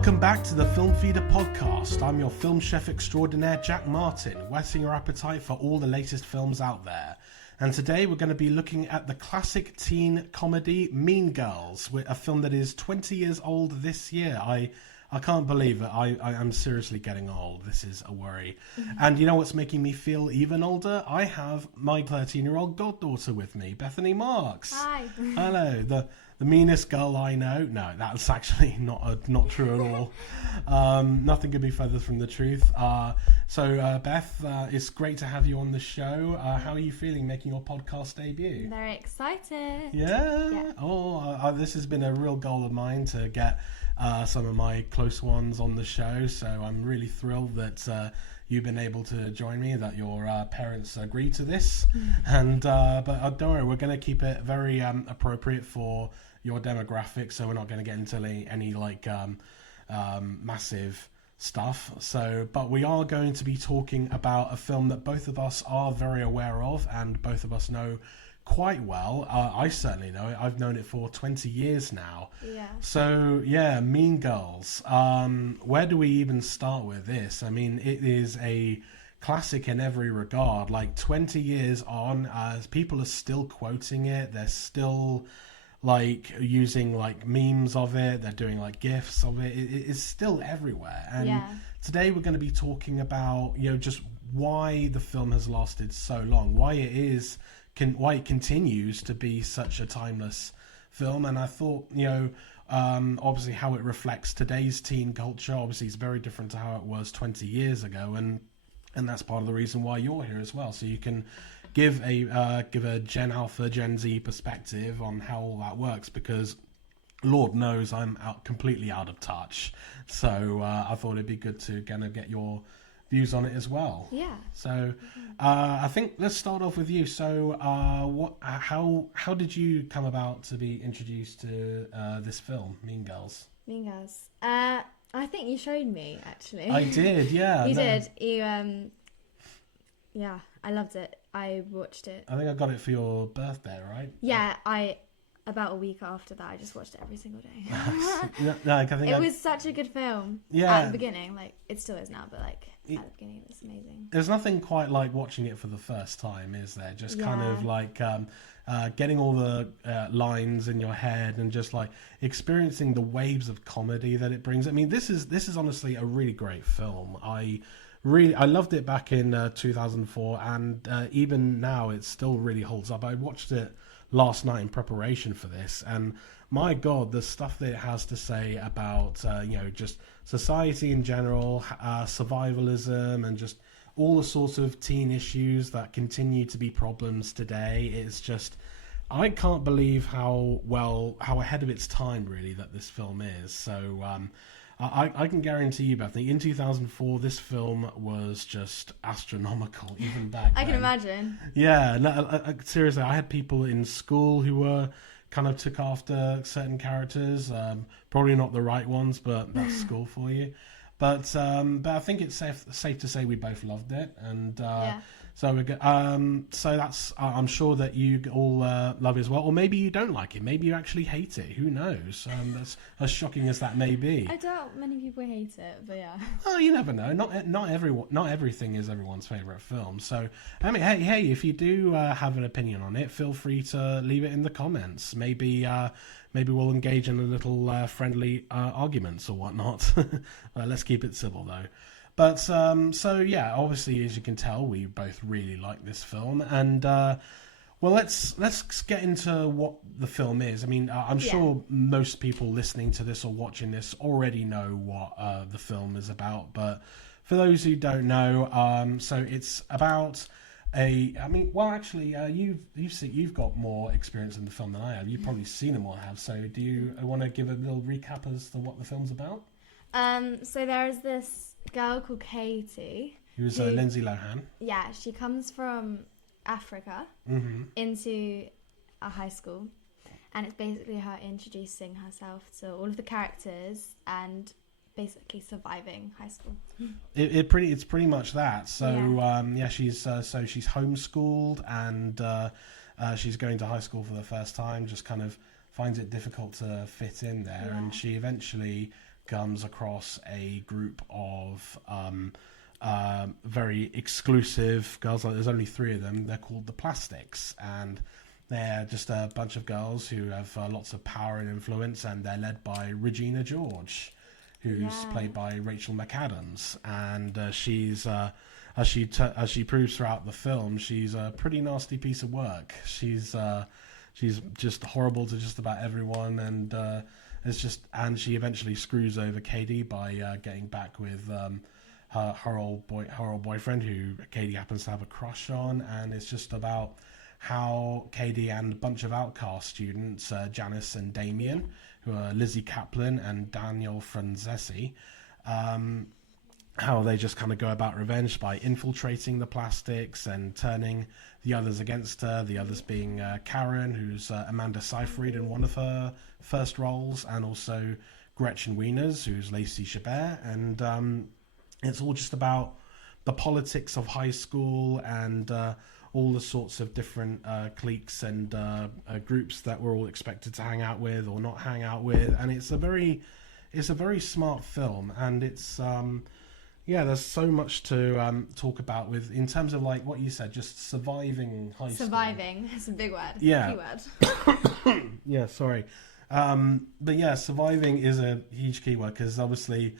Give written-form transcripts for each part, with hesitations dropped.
Welcome back to the Film Feeder podcast. I'm your film chef extraordinaire, Jack Martin, whetting your appetite for all the latest films out there. And today we're going to be looking at the classic teen comedy Mean Girls, a film that is 20 years old this year. I can't believe it. I am seriously getting old. This is a worry. And you know what's making me feel even older? I have my 13-year-old goddaughter with me, Bethany Marks. Hi. Hello. The meanest girl I know. No, that's actually not true at all. Nothing could be further from the truth. So Beth, it's great to have you on the show. How are you feeling making your podcast debut? Very excited. Yeah. Oh, this has been a real goal of mine to get some of my close ones on the show. So I'm really thrilled that you've been able to join me, that your parents agreed to this. And but don't worry, we're going to keep it very appropriate for your demographic, so we're not going to get into any like massive stuff. So, but we are going to be talking about a film that both of us are very aware of and both of us know quite well. I certainly know it. I've known it for 20 years now. Yeah. So yeah, Mean Girls. Where do we even start with this? I mean, it is a classic in every regard. Like 20 years on, people are still quoting it. They're still like using like memes of it. They're doing like GIFs of it. It is still everywhere. And today we're going to be talking about, just why the film has lasted so long, why it continues to be such a timeless film. And I thought, obviously how it reflects today's teen culture. Obviously it's very different to how it was 20 years ago. And that's part of the reason why you're here as well. So you can give a Gen Alpha, Gen Z perspective on how all that works, because Lord knows I'm completely out of touch. So I thought it'd be good to kind of get your views on it as well. Yeah. So I think let's start off with you. So how did you come about to be introduced to this film, Mean Girls? Mean Girls. I think you showed me, actually. I did, yeah. You did. Yeah, I loved it. I watched it. I think I got it for your birthday, right? Yeah, about a week after that, I just watched it every single day. It was such a good film. Yeah. At the beginning, like it still is now, but like at the beginning, it was amazing. There's nothing quite like watching it for the first time, is there? Just kind of like getting all the lines in your head and just like experiencing the waves of comedy that it brings. I mean, this is honestly a really great film. I loved it back in 2004, and even now it still really holds up. I watched it last night in preparation for this, and my God, the stuff that it has to say about just society in general, survivalism, and just all the sorts of teen issues that continue to be problems today. It's just, I can't believe how ahead of its time really that this film is. So I can guarantee you, Bethany, in 2004, this film was just astronomical, even back then. I can imagine. Yeah, no, seriously, I had people in school who were kind of took after certain characters, probably not the right ones, but that's school for you. But I think it's safe to say we both loved it, and so we so that's I'm sure that you all love it as well, or maybe you don't like it, maybe you actually hate it. Who knows? That's as shocking as that may be. I doubt many people hate it, but yeah. Oh, you never know. Not everything is everyone's favorite film. So I mean, hey, if you do have an opinion on it, feel free to leave it in the comments. Maybe we'll engage in a little friendly arguments or whatnot. Let's keep it civil though. But so yeah, obviously as you can tell, we both really like this film, and well, let's get into what the film is. I mean, I'm sure most people listening to this or watching this already know what the film is about, but for those who don't know, so it's about you've got more experience in the film than I have. You've probably seen it more than I have. So do you want to give a little recap as to what the film's about? So there is this girl called Katie. Who's Lindsay Lohan. Yeah, she comes from Africa into a high school, and it's basically her introducing herself to all of the characters and basically surviving high school. It's pretty much that. So she's homeschooled, and she's going to high school for the first time. Just kind of finds it difficult to fit in there, and she eventually comes across a group of very exclusive girls. Like, there's only 3 of them. They're called the Plastics, and they're just a bunch of girls who have lots of power and influence, and they're led by Regina George, who's played by Rachel McAdams, and she's as she proves throughout the film, she's a pretty nasty piece of work. She's just horrible to just about everyone, and she eventually screws over Katie by getting back with her old boyfriend, who Katie happens to have a crush on, and it's just about how Katie and a bunch of outcast students, Janice and Damien, who are Lizzie Kaplan and Daniel Franzesi, how they just kind of go about revenge by infiltrating the Plastics and turning the others against her, the others being Karen, who's Amanda Seyfried in one of her first roles, and also Gretchen Wieners, who's Lacey Chabert, and it's all just about the politics of high school and all the sorts of different cliques and groups that we're all expected to hang out with or not hang out with, and it's a very smart film, and it's there's so much to talk about with in terms of like what you said, just surviving high school. Surviving, it's a big word. Yeah. Key word. Yeah, sorry. But yeah, surviving is a huge keyword, because obviously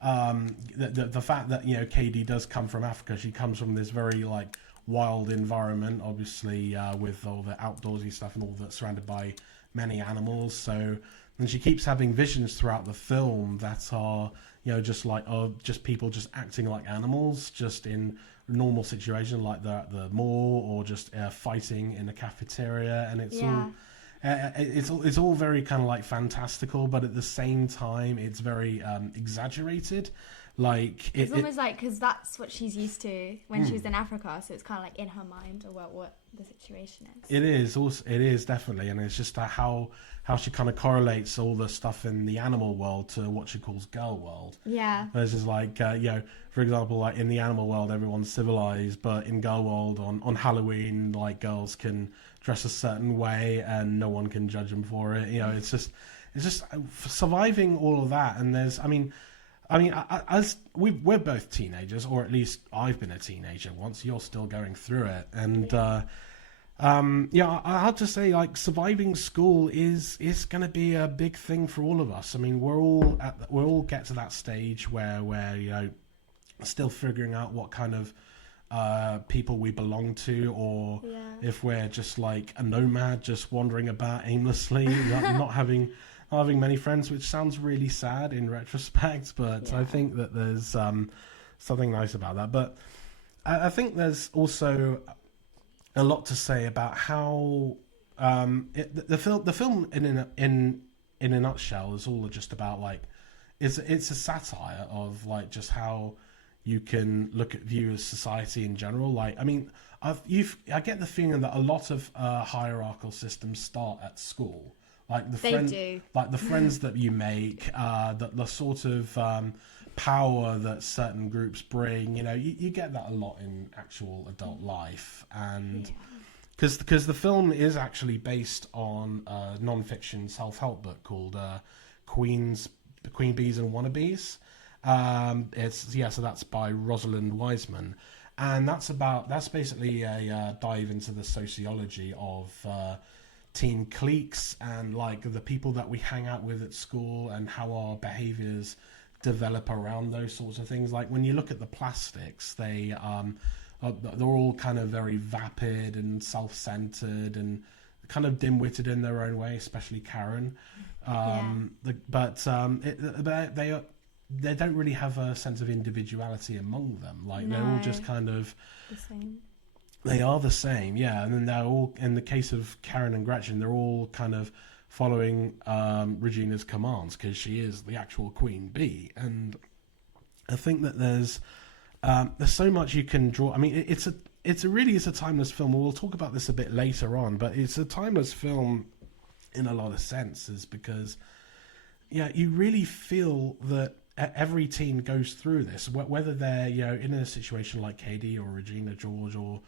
the fact that, you know, Katie does come from Africa, she comes from this very like wild environment, obviously, with all the outdoorsy stuff and all that, surrounded by many animals. So, and she keeps having visions throughout the film that are, you know, just like just people just acting like animals, just in normal situations like the mall, or just fighting in a cafeteria, and it's all very kind of like fantastical, but at the same time it's very exaggerated. Like it's almost like, because that's what she's used to when she was in Africa, so it's kind of like in her mind about what the situation is. It is definitely, and it's just how she kind of correlates all the stuff in the animal world to what she calls girl world. Yeah. There's just like you know, for example, like in the animal world everyone's civilized, but in girl world on Halloween, like girls can dress a certain way and no one can judge them for it. You know, it's just surviving all of that. And there's, I mean, as we're both teenagers, or at least I've been a teenager once. You're still going through it, and I have to say, like, surviving school is going to be a big thing for all of us. I mean, we're all get to that stage where we're, you know, still figuring out what kind of people we belong to, or if we're just like a nomad, just wandering about aimlessly, not having many friends, which sounds really sad in retrospect, but I think that there's something nice about that. But I think there's also a lot to say about how the film in a nutshell is all just about, like, it's a satire of like just how you can view as society in general. Like, I mean, I get the feeling that a lot of hierarchical systems start at school. Like the friends that you make, the sort of power that certain groups bring. You know, you get that a lot in actual adult life, and because the film is actually based on a non-fiction self-help book called Queen Bees and Wannabes. So that's by Rosalind Wiseman, and that's basically a dive into the sociology of teen cliques and like the people that we hang out with at school and how our behaviors develop around those sorts of things. Like when you look at the Plastics, they're all kind of very vapid and self-centered and kind of dim-witted in their own way, especially Karen. They don't really have a sense of individuality among them. Like they're all just kind of the same. They are the same, yeah. And then they're all, in the case of Karen and Gretchen, they're all kind of following Regina's commands, because she is the actual queen bee. And I think that there's so much you can draw. I mean, it's really a timeless film. We'll talk about this a bit later on, but it's a timeless film in a lot of senses, because you really feel that every teen goes through this, whether they're, you know, in a situation like Katie or Regina George or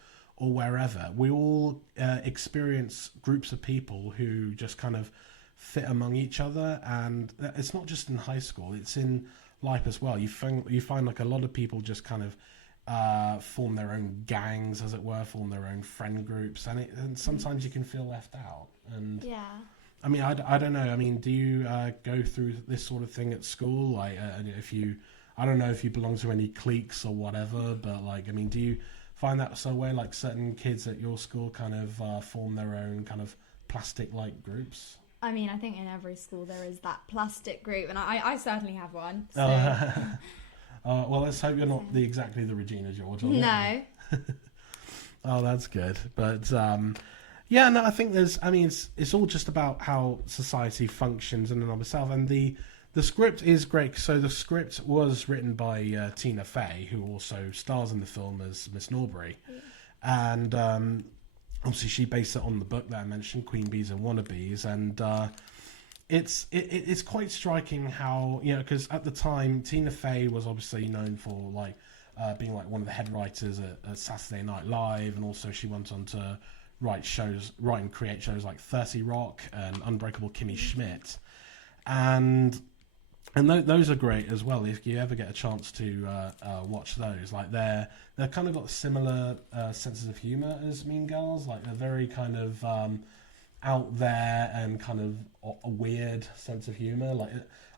wherever. We all experience groups of people who just kind of fit among each other. And it's not just in high school; it's in life as well. You find like a lot of people just kind of form their own gangs, as it were, form their own friend groups, and sometimes you can feel left out. And Yeah. I mean, I don't know. I mean, do you go through this sort of thing at school? Like, if you, I don't know if you belong to any cliques or whatever, but like, I mean, do you find that sort of way? Like, certain kids at your school kind of form their own kind of plastic-like groups? I mean, I think in every school there is that plastic group, and I certainly have one. So. Well, let's hope you're not exactly the Regina George. No. Oh, that's good. But yeah, no, I think it's all just about how society functions in and of itself. And the script is great. So the script was written by Tina Fey, who also stars in the film as Miss Norbury. And obviously she based it on the book that I mentioned, Queen Bees and Wannabes. And it's quite striking how, because at the time Tina Fey was obviously known for like being like one of the head writers at Saturday Night Live, and also she went on to write and create shows like 30 Rock and Unbreakable Kimmy Schmidt, and those are great as well. If you ever get a chance to watch those, like they're kind of got similar senses of humor as Mean Girls. Like they're very kind of out there and kind of a weird sense of humor. Like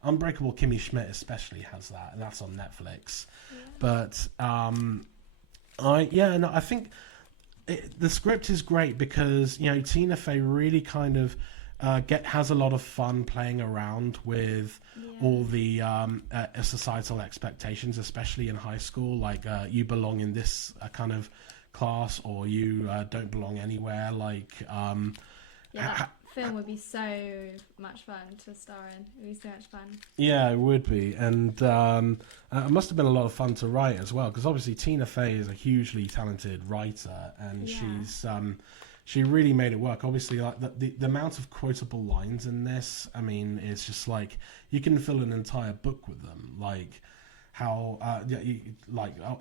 Unbreakable Kimmy Schmidt especially has that, and that's on Netflix. Yeah. But I think the script is great because Tina Fey really kind of has a lot of fun playing around with all the societal expectations, especially in high school. Like you belong in this kind of class, or you don't belong anywhere. Like that film would be so much fun to star in. It would be so much fun. Yeah, it would be. And it must have been a lot of fun to write as well, because obviously Tina Fey is a hugely talented writer, and she really made it work. Obviously, like the amount of quotable lines in this, I mean, it's just like you can fill an entire book with them. Like how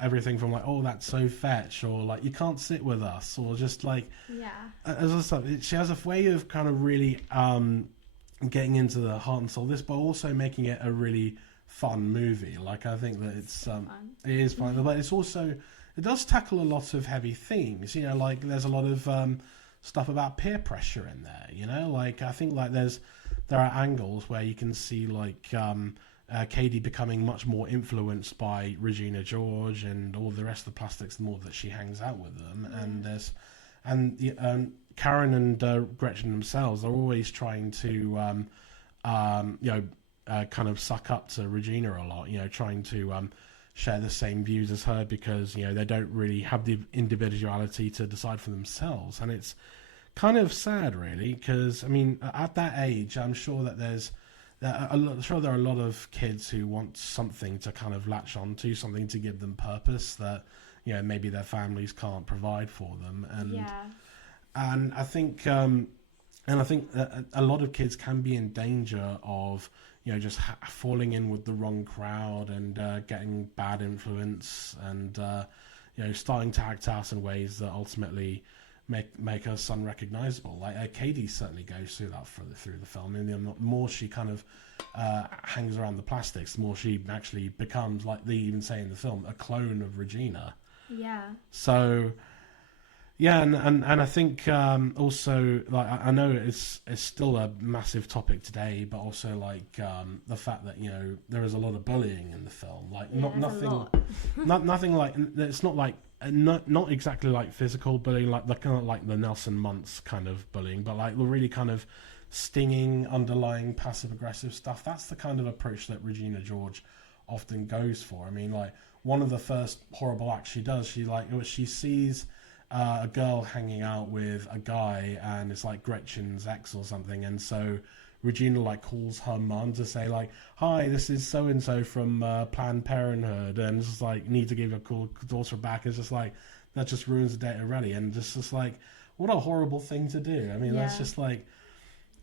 everything from like, oh, that's so fetch, or like you can't sit with us, or just like as I said, she has a way of kind of really getting into the heart and soul of this, but also making it a really fun movie. Like I think that it's it is fun, but it's also, it does tackle a lot of heavy themes. Like there's a lot of stuff about peer pressure in there. Like I think like there are angles where you can see like Katie becoming much more influenced by Regina George and all the rest of the plastics the more that she hangs out with them. And Karen and Gretchen themselves are always trying to kind of suck up to Regina a lot, trying to share the same views as her, because they don't really have the individuality to decide for themselves. And it's kind of sad, really, because I mean at that age I'm sure that there are a lot of kids who want something to kind of latch onto, something to give them purpose that maybe their families can't provide for them. And I think a lot of kids can be in danger of just falling in with the wrong crowd and getting bad influence, and starting to act out in ways that ultimately make us unrecognizable. Like Katie certainly goes through that through the film, and the more she kind of hangs around the plastics, the more she actually becomes, like they even say in the film, a clone of Regina. Yeah. So yeah, and I think also, like I know it's still a massive topic today, but also like the fact that there is a lot of bullying in the film. Like nothing like, it's not like not exactly like physical bullying, like the kind of like the Nelson Muntz kind of bullying, but like the really kind of stinging, underlying passive aggressive stuff. That's the kind of approach that Regina George often goes for. I mean, like one of the first horrible acts she does, she sees a girl hanging out with a guy, and it's like Gretchen's ex or something, and so Regina like calls her mum to say like, "Hi, this is so and so from Planned Parenthood," and it's just like, need to give a call, daughter back. It's just like that just ruins the date already, and just like, what a horrible thing to do. I mean, that's just like,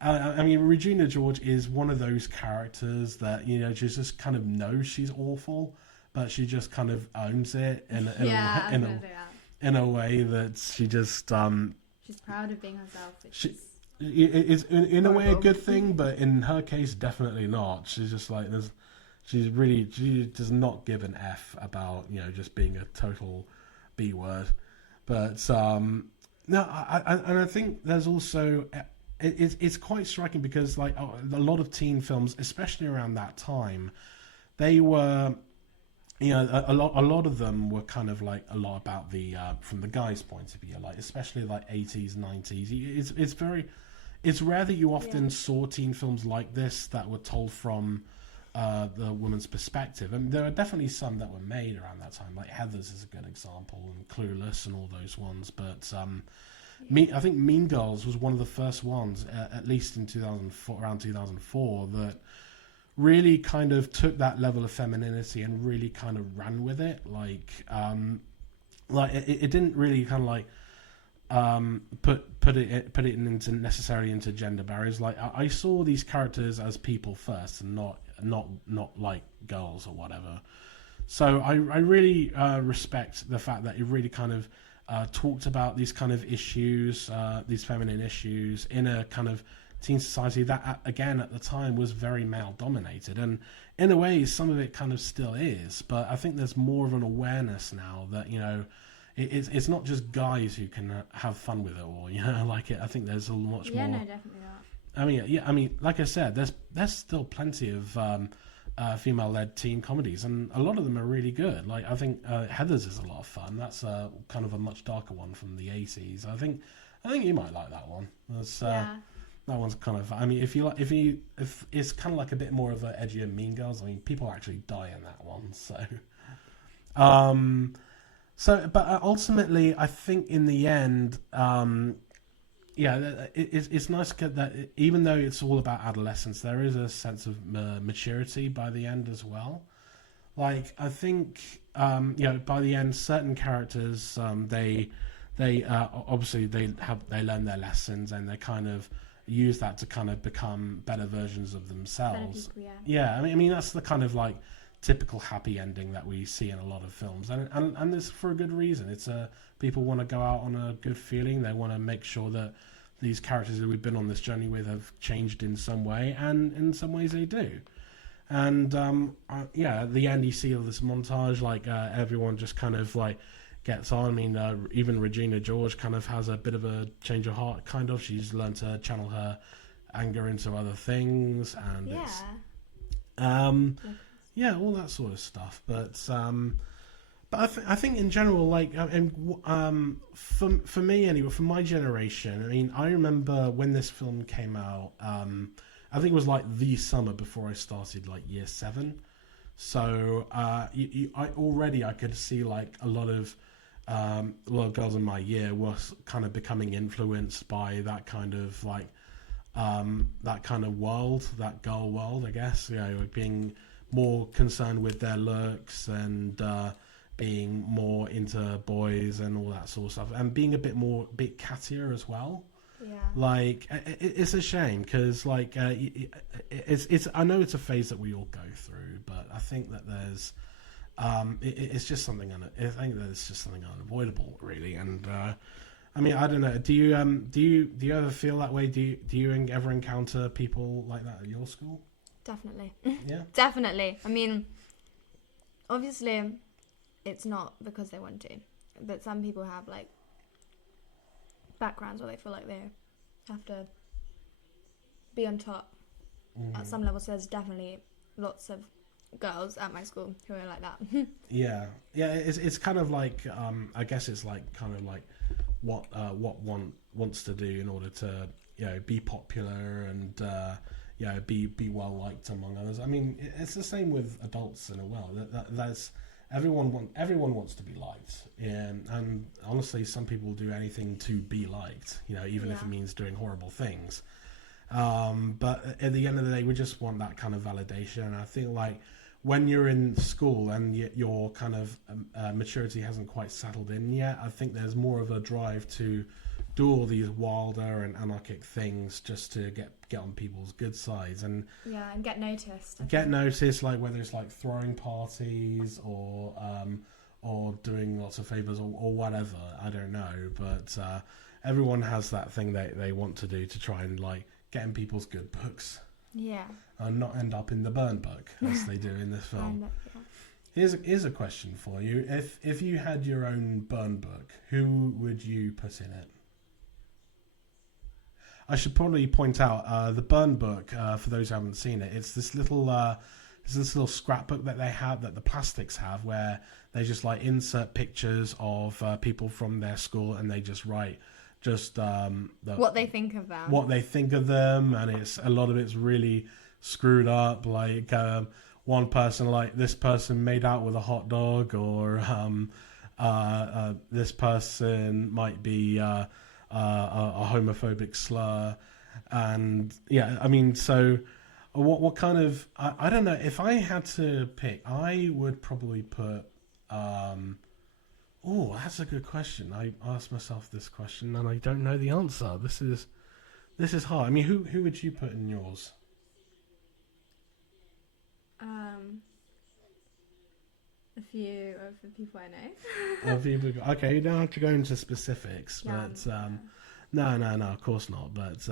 I mean, Regina George is one of those characters that she just kind of knows she's awful, but she just kind of owns it in a way that she just she's proud of being herself. it's in a way a good thing, but in her case, definitely not. She's just like she does not give an F about just being a total B word. But no, and I think there's also it's quite striking because like a lot of teen films, especially around that time, they were. A lot of them were kind of like a lot about the from the guy's point of view, like especially like 80s, 90s. It's rare that you often saw teen films like this that were told from the woman's perspective. And there are definitely some that were made around that time, like Heathers is a good example, and Clueless and all those ones. But I think Mean Girls was one of the first ones, at least in 2004, around 2004, that really kind of took that level of femininity and really kind of ran with it. Like it didn't really kind of like put it into necessarily into gender barriers. Like I saw these characters as people first, and not like girls or whatever. So I really respect the fact that it really kind of talked about these kind of issues, these feminine issues, in a kind of teen society that, again, at the time was very male dominated, and in a way some of it kind of still is, but I think there's more of an awareness now that it's not just guys who can have fun with it, or like it. I think there's a much more. No, definitely not. I mean, like I said, there's still plenty of female-led teen comedies, and a lot of them are really good. Like I think Heathers is a lot of fun. That's kind of a much darker one from the 80s. I think you might like that one. That one's kind of. I mean, if it's kind of like a bit more of an edgier Mean Girls. I mean, people actually die in that one. But ultimately, I think in the end, it's nice to get that. Even though it's all about adolescence, there is a sense of maturity by the end as well. Like I think, by the end, certain characters, they obviously they learn their lessons, and they kind of use that to kind of become better versions of themselves. Better people, yeah. I mean that's the kind of like typical happy ending that we see in a lot of films, and it's for a good reason. It's people want to go out on a good feeling. They want to make sure that these characters that we've been on this journey with have changed in some way, and in some ways they do. And at the end you see all this montage, like everyone just kind of like gets on. I mean, even Regina George kind of has a bit of a change of heart. Kind of, she's learned to channel her anger into other things, and all that sort of stuff. But I think in general, like, for me anyway, for my generation, I mean, I remember when this film came out. I think it was like the summer before I started like year 7. So I could see like a lot of girls in my year was kind of becoming influenced by that kind of like that kind of world, that girl world, I guess. Being more concerned with their looks, and being more into boys and all that sort of stuff, and being a bit cattier as well. Yeah. Like it's a shame because like it's I know it's a phase that we all go through, but I think that there's it's just something. I think that it's just something unavoidable, really. And I mean, I don't know. Do you ever feel that way? Do you ever encounter people like that at your school? Definitely. Yeah. Definitely. I mean, obviously, it's not because they want to, but some people have like backgrounds where they feel like they have to be on top at some level. So there's definitely lots of girls at my school who are like that. yeah. It's kind of like I guess it's like kind of like what one wants to do in order to be popular and be well liked among others. I mean, it's the same with adults in a way. That's everyone wants to be liked, and honestly, some people do anything to be liked. Even if it means doing horrible things. But at the end of the day, we just want that kind of validation. And I feel like when you're in school and your kind of maturity hasn't quite settled in yet, I think there's more of a drive to do all these wilder and anarchic things just to get on people's good sides and get noticed. Get noticed, like whether it's like throwing parties or doing lots of favors or whatever. I don't know, but everyone has that thing they want to do to try and like get in people's good books Yeah. and not end up in the burn book as they do in this film. Yeah. Here's a question for you. If you had your own burn book, who would you put in it? I should probably point out the burn book, for those who haven't seen it, it's this little scrapbook that they have, that the plastics have, where they just like insert pictures of people from their school, and they just write what they think of them. And it's a lot of it's really screwed up, like one person, like this person made out with a hot dog, or this person might be a homophobic slur. And yeah, I mean, so what kind of, I don't know, if I had to pick, I would probably put oh, that's a good question. I asked myself this question and I don't know the answer. This is hard. I mean, who would you put in yours? A few of the people I know. Okay, you don't have to go into specifics, Yeah, but no, of course not. But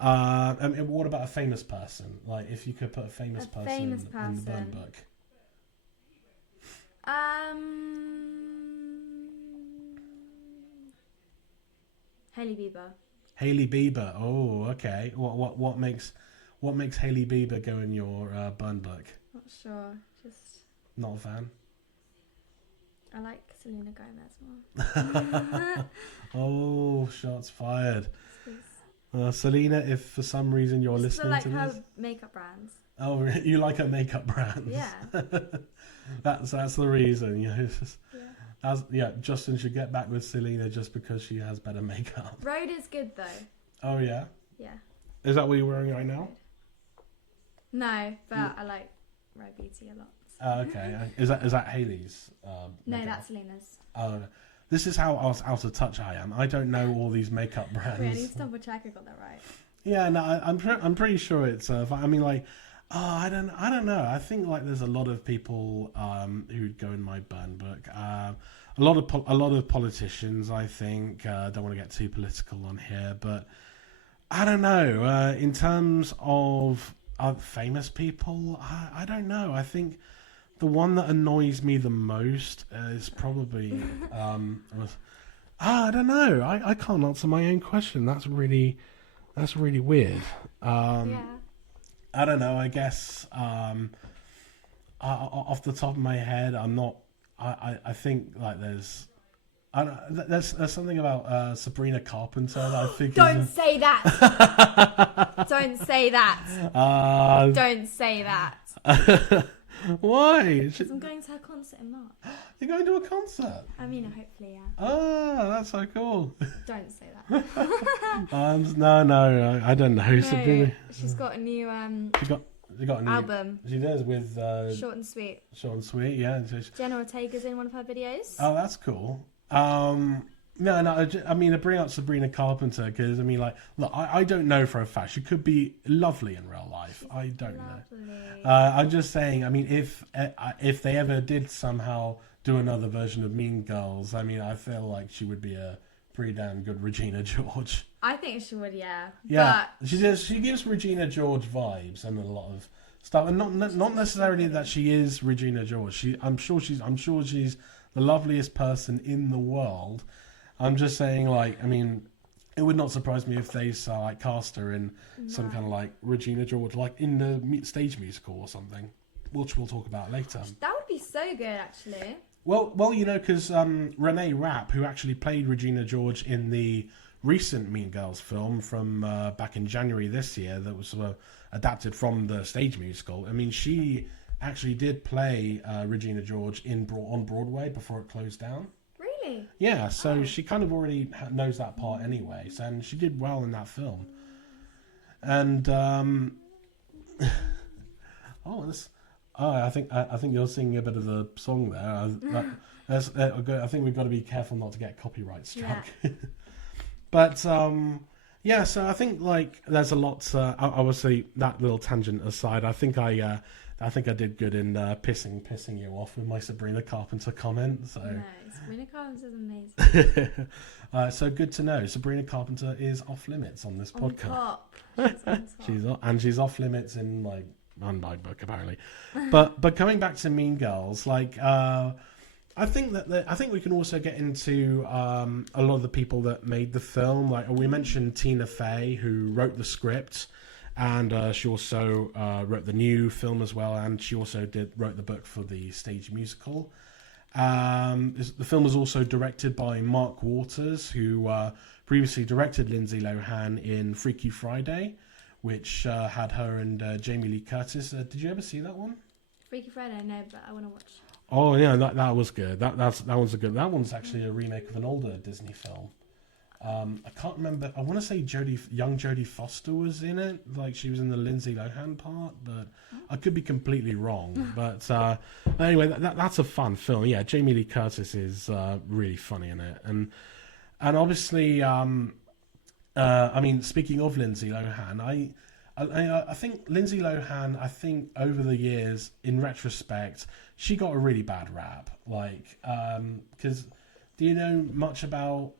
I mean, what about a famous person? Like, if you could put a famous person in the burn book. Hailey Bieber. Hailey Bieber. Oh, okay. What makes Hailey Bieber go in your burn book? Not sure. Just not a fan. I like Selena Gomez more. Oh, shots fired. Selena, if for some reason you're listening to this, her makeup brands. Oh, you like her makeup brands? Yeah. that's the reason. You know, it's just, yeah. Justin should get back with Selena just because she has better makeup. Rhode is good though. Oh yeah. Yeah. Is that what you're wearing right now? No, but I like Rhode Beauty a lot. Okay. Is that Hailey's? No, that's Selena's. Oh, this is how out of touch I am. I don't know all these makeup brands. Wait, I need to double check I got that right. Yeah, no, I'm pretty sure it's. I mean, like, I don't know. I think like there's a lot of people who'd go in my burn book. A lot of politicians. I think don't want to get too political on here, but I don't know. In terms of famous people, I don't know. I think the one that annoys me the most is probably I don't know. I can't answer my own question. That's really weird. Yeah. I don't know. I guess off the top of my head, I'm not. I think like there's something about Sabrina Carpenter that I think. Don't say that. Don't say that. Don't say that. Why? Because I'm going to her concert in March. You're going to a concert? I mean, hopefully, yeah. Oh, that's so cool. Don't say that. No, I don't know. No, Sabrina. she's got a new She got a new album. She does with Short and Sweet. Short and Sweet, yeah. Jenna Ortega's in one of her videos. Oh, that's cool. No, I mean, I bring up Sabrina Carpenter because, I mean, like, look, I don't know for a fact. She could be lovely in real life. I don't know. I'm just saying, I mean, if they ever did somehow do another version of Mean Girls, I mean, I feel like she would be a pretty damn good Regina George. I think she would, yeah. Yeah, but she gives Regina George vibes and a lot of stuff, and not necessarily that she is Regina George. I'm sure she's the loveliest person in the world. I'm just saying, like, I mean, it would not surprise me if they like cast her in some kind of like Regina George, like in the stage musical or something, which we'll talk about later. That would be so good, actually. Well, you know, because Renee Rapp, who actually played Regina George in the recent Mean Girls film from back in January this year, that was adapted from the stage musical. I mean, she actually did play Regina George on Broadway before it closed down. Really? Yeah, so she kind of already knows that part anyway, and she did well in that film. And I think you're singing a bit of the song there. I think we've got to be careful not to get copyright struck. Yeah. But yeah, so I think like there's a lot. Obviously, that little tangent aside, I think I I think I did good in pissing you off with my Sabrina Carpenter comment. So No, Sabrina Carpenter is amazing. So good to know. Sabrina Carpenter is off limits on this On podcast. top. She's on top. She's off limits in like on my book apparently. But coming back to Mean Girls, like I think we can also get into a lot of the people that made the film. Like we mentioned Tina Fey, who wrote the script, and she also wrote the new film as well, and she also wrote the book for the stage musical. The film was also directed by Mark Waters, who previously directed Lindsay Lohan in Freaky Friday, which had her and Jamie Lee Curtis. Did you ever see that one? Freaky Friday, no, but I want to watch. Oh yeah, that was good. That one's a good. That one's actually a remake of an older Disney film. I can't remember. I want to say young Jodie Foster was in it, like she was in the Lindsay Lohan part, but I could be completely wrong. But anyway, that's a fun film. Yeah, Jamie Lee Curtis is really funny in it, and obviously, I mean, speaking of Lindsay Lohan, I think Lindsay Lohan, I think over the years, in retrospect, she got a really bad rap. Like, because do you know much about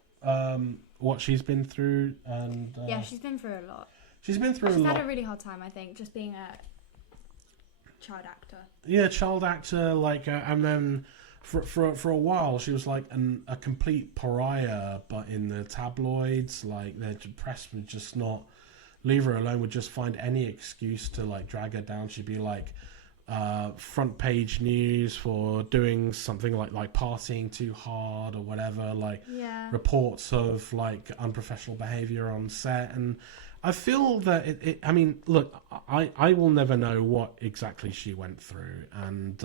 what she's been through? And yeah, she's been through a lot. She's been through a lot. She's had a really hard time, I think, just being a child actor. Yeah, child actor, like, and then for a while she was like a complete pariah, but in the tabloids, like the press would just not leave her alone, would just find any excuse to like drag her down. She'd be like front page news for doing something like partying too hard or whatever, like reports of like unprofessional behavior on set. And I feel that I mean, look, I will never know what exactly she went through, and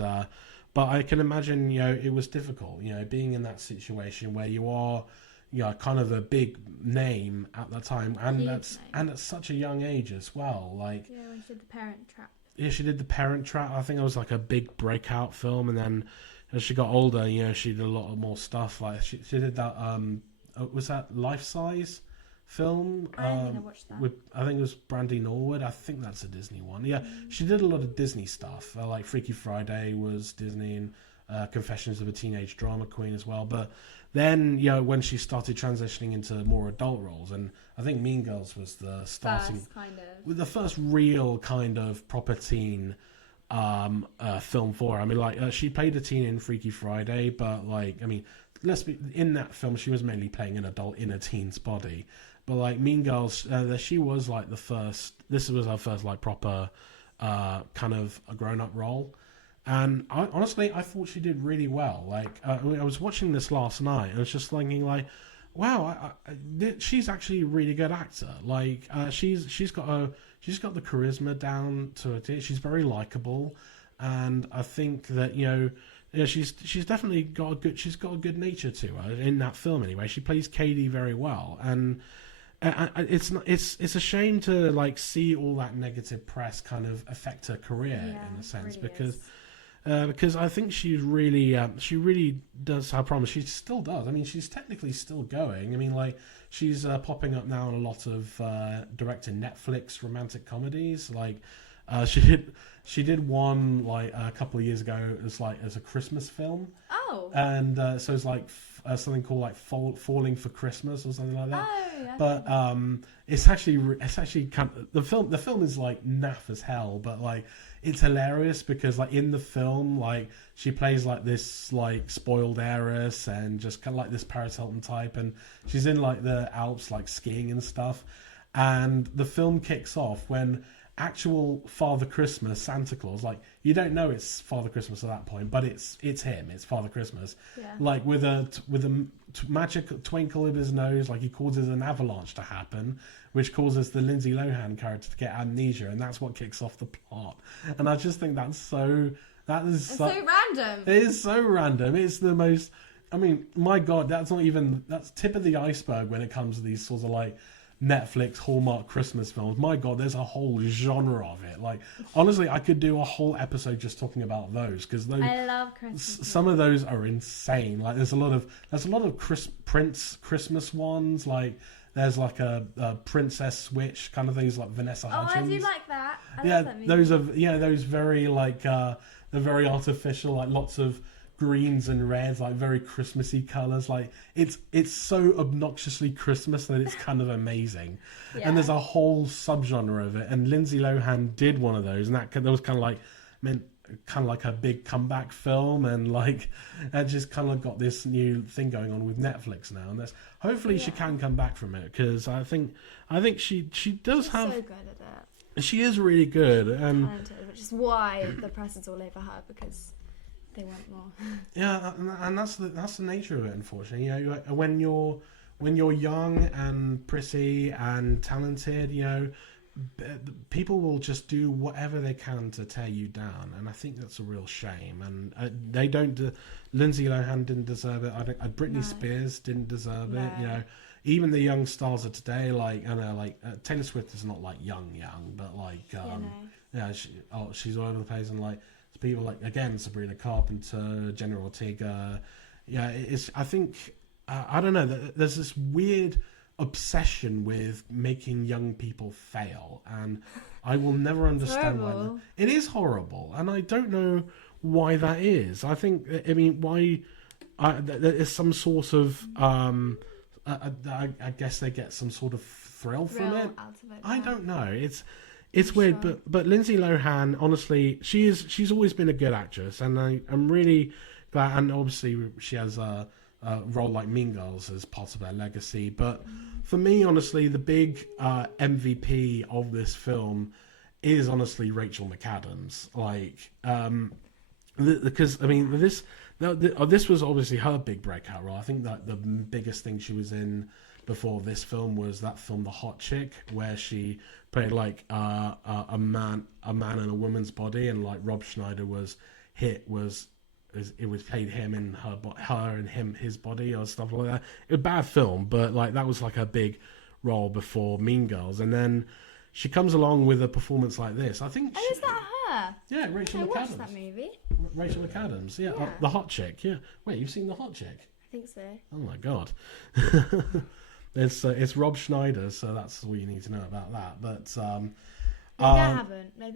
but I can imagine, you know, it was difficult, you know, being in that situation where you are, you know, kind of a big name at the time, and at such a young age as well. Like, yeah, when she did The Parent Trap. Yeah, she did The Parent Trap. I think it was like a big breakout film, and then as she got older, you know, she did a lot more stuff. Like she did that. Was that Life Size film? I don't think I watched that. I think it was Brandy Norwood. I think that's a Disney one. Yeah, she did a lot of Disney stuff. Like Freaky Friday was Disney, and Confessions of a Teenage Drama Queen as well. But then, you know, when she started transitioning into more adult roles, and I think Mean Girls was the starting, with the first real kind of proper teen film for her. I mean, like she played a teen in Freaky Friday, but like, I mean, in that film she was mainly playing an adult in a teen's body. But like Mean Girls, she was like the first. This was her first like proper kind of a grown-up role. And honestly, I thought she did really well. Like, I was watching this last night, and I was just thinking, like, wow, she's actually a really good actor. Like, she's got the charisma down to it. She's very likable, and I think that, you know, she's definitely got a good nature to her in that film. Anyway, she plays Katie very well, and it's a shame to like see all that negative press kind of affect her career in a sense, really, because I think she really does have promise. She still does. I mean, she's technically still going. I mean, like, she's popping up now in a lot of directing Netflix romantic comedies. Like, she did one like a couple of years ago as a Christmas film. Oh. And so it's like something called like Falling for Christmas or something like that. Oh, yeah. But it's actually kind of, the film is like naff as hell, but like it's hilarious because like in the film, like she plays like this like spoiled heiress and just kind of like this Paris Hilton type, and she's in like the Alps like skiing and stuff, and the film kicks off when actual Father Christmas, Santa Claus, like you don't know it's Father Christmas at that point, but it's him, it's Father Christmas, like with a magic twinkle in his nose, like he causes an avalanche to happen, which causes the Lindsay Lohan character to get amnesia, and that's what kicks off the plot. And I just think that's so random. It is so random. It's the most, I mean, my God, that's tip of the iceberg when it comes to these sorts of like Netflix Hallmark Christmas films. My God, there's a whole genre of it. Like, honestly, I could do a whole episode just talking about those, because I love Christmas. Some of those are insane. Like, there's a lot of Prince Christmas ones. Like, there's like a Princess Switch kind of things, like Vanessa Hudgens. Oh, I do like that. I love that movie. those very like the very artificial, like lots of greens and reds, like very Christmassy colors. Like it's so obnoxiously Christmas that it's kind of amazing. Yeah. And there's a whole subgenre of it. And Lindsay Lohan did one of those, and that was kind of like kind of like a big comeback film, and like it just kind of got this new thing going on with Netflix now. And that's hopefully she can come back from it, because I think she does have. So good at it. She is really good, and talented, which is why the press is all over her, because they want more. Yeah, and that's the nature of it. Unfortunately, you know, when you're young and pretty and talented, you know, people will just do whatever they can to tear you down, and I think that's a real shame. And they don't. Lindsay Lohan didn't deserve it. Britney Spears didn't deserve it. You know, even the young stars of today, like I know, like Taylor Swift is not like young, but like she's all over the place, and like people like again Sabrina Carpenter, Jenna Ortega. Yeah, it's. I think I don't know. There's this weird obsession with making young people fail, and I will never understand why. It is horrible, and I don't know why that is. I think, I mean, why there is some sort of I guess they get some sort of thrill from it. Out of it, I don't know. It's weird, but Lindsay Lohan, honestly, she's always been a good actress, and I'm really glad. And obviously, she has a role like Mean Girls as part of her legacy. But for me, honestly, the big MVP of this film is honestly Rachel McAdams. Like, because I mean, this was obviously her big breakout role. I think that the biggest thing she was in before this film was that film The Hot Chick, where she played like a man in a woman's body, and like Rob Schneider played him in her and his body or stuff like that. It was a bad film, but like that was like her big role before Mean Girls, and then she comes along with a performance like this. I think. Oh, is that her? Yeah, Rachel McAdams. I watched that movie. Rachel McAdams. Yeah, The Hot Chick. Yeah. Wait, you've seen The Hot Chick? I think so. Oh my god. It's Rob Schneider, so that's all you need to know about that. But Maybe I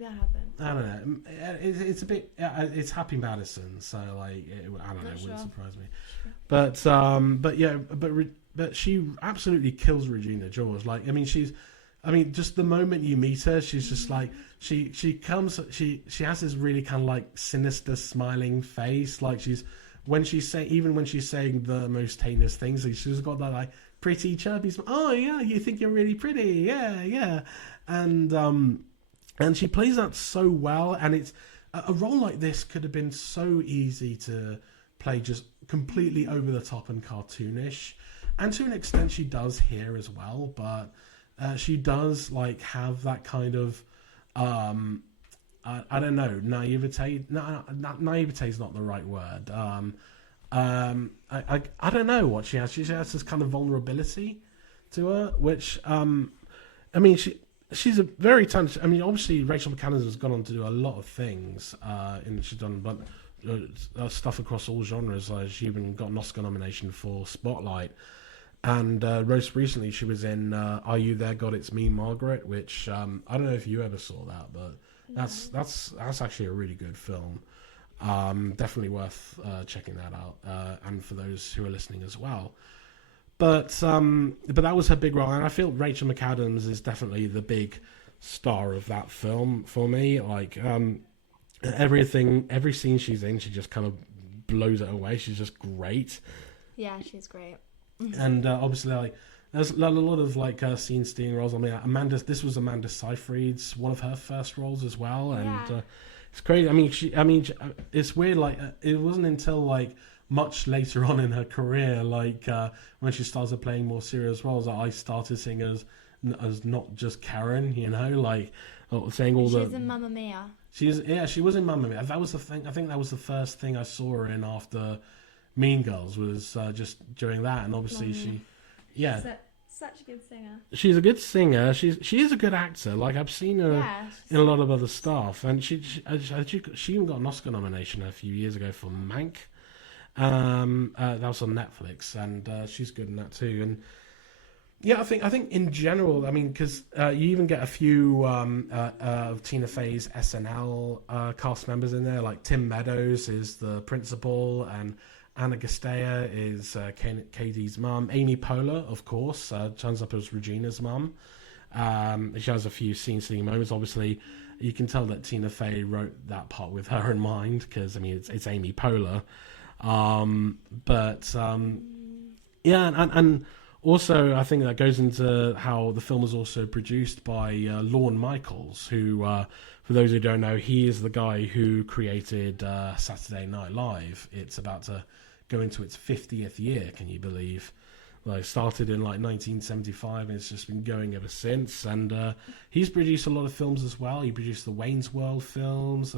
haven't. I don't know. It's a bit. It's Happy Madison, so like I don't know. It wouldn't surprise me. But she absolutely kills Regina George. Like just the moment you meet her, she's just like she has this really kind of like sinister smiling face. Like when she's saying the most heinous things, she's got that like pretty chubby smile. Oh yeah, you think you're really pretty, yeah, and she plays that so well. And it's a role like this could have been so easy to play just completely over the top and cartoonish, and to an extent she does here as well. But she does like have that kind of I don't know, naivete. Naivete is not the right word. I don't know what she has. She has this kind of vulnerability to her, which I mean, she's a very talented. I mean, obviously Rachel McAdams has gone on to do a lot of things, and she's done stuff across all genres. She even got an Oscar nomination for Spotlight, and most recently she was in Are You There, God? It's Me, Margaret, which I don't know if you ever saw that, but that's actually a really good film. Definitely worth checking that out, and for those who are listening as well. But that was her big role, and I feel Rachel McAdams is definitely the big star of that film for me. Like every scene she's in, she just kind of blows it away. She's just great. Yeah, she's great. And obviously, like there's a lot of like scene-stealing roles. I mean, this was Amanda Seyfried's one of her first roles as well, and it's crazy. I mean, it's weird. Like it wasn't until like much later on in her career, like when she started playing more serious roles, that I started seeing her as not just Karen, you know, like saying all the. She's in Mamma Mia. She was in Mamma Mia. That was the thing. I think that was the first thing I saw her in after Mean Girls, was just during that, and obviously Such a good singer. She's a good singer. She is a good actor. Like I've seen her in a lot of other stuff, and she even got an Oscar nomination a few years ago for Mank. That was on Netflix, and she's good in that too. And Yeah, I think in general, I mean, because you even get a few of Tina Fey's SNL cast members in there, like Tim Meadows is the principal, and Anna Gastea is Katie's mum. Amy Poehler, of course, turns up as Regina's mum. She has a few scene-stealing moments. Obviously, you can tell that Tina Fey wrote that part with her in mind because I mean it's Amy Poehler. But yeah, and also I think that goes into how the film was also produced by Lorne Michaels, who, for those who don't know, he is the guy who created Saturday Night Live. It's about to go into its 50th year. Can you believe? Like started in like 1975 and it's just been going ever since. And he's produced a lot of films as well. He produced the Wayne's World films,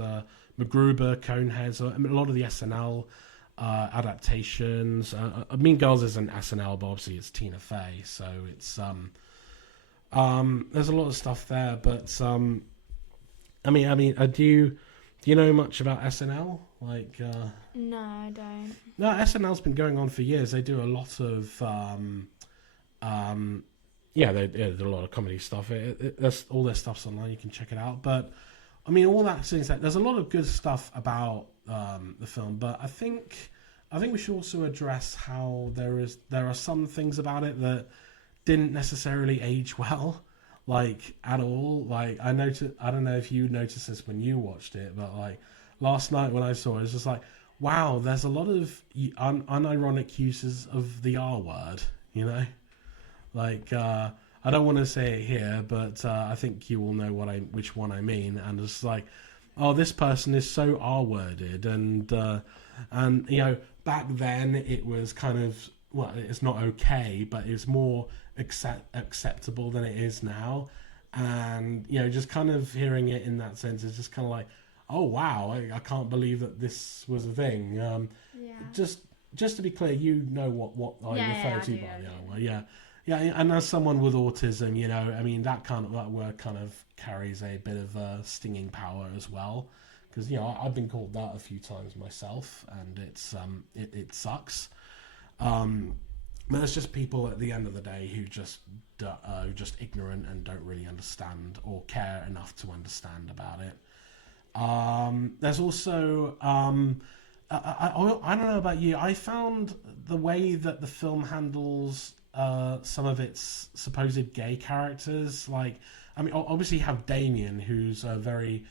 MacGruber, Coneheads, a lot of the SNL adaptations. Mean Girls isn't SNL, but obviously it's Tina Fey, so it's there's a lot of stuff there. But do you know much about SNL? Like, No, I don't. no, SNL's been going on for years. They do a lot of they do a lot of comedy stuff. That's all their stuff's online. You can check it out. But I mean, all that things like there's a lot of good stuff about the film. But I think we should also address how there are some things about it that didn't necessarily age well, like at all. Like I don't know if you noticed this when you watched it, but like last night when I saw it, it's just like, wow, there's a lot of unironic uses of the R word, you know? Like, I don't want to say it here, but I think you all know which one I mean. And it's like, oh, this person is so R-worded. And you know, back then it was kind of, well, it's not okay, but it's more acceptable than it is now. And, you know, just kind of hearing it in that sense is just kind of like, oh wow, I can't believe that this was a thing. Yeah. Just to be clear, you know what I refer to I by do. the R word, yeah. Yeah, and as someone with autism, you know, I mean that word kind of carries a bit of stinging power as well, because you know I've been called that a few times myself, and it sucks. But there's just people at the end of the day who just ignorant and don't really understand or care enough to understand about it. There's also I don't know about you. I found the way that the film handles some of its supposed gay characters, like I mean, obviously you have Damien, who's very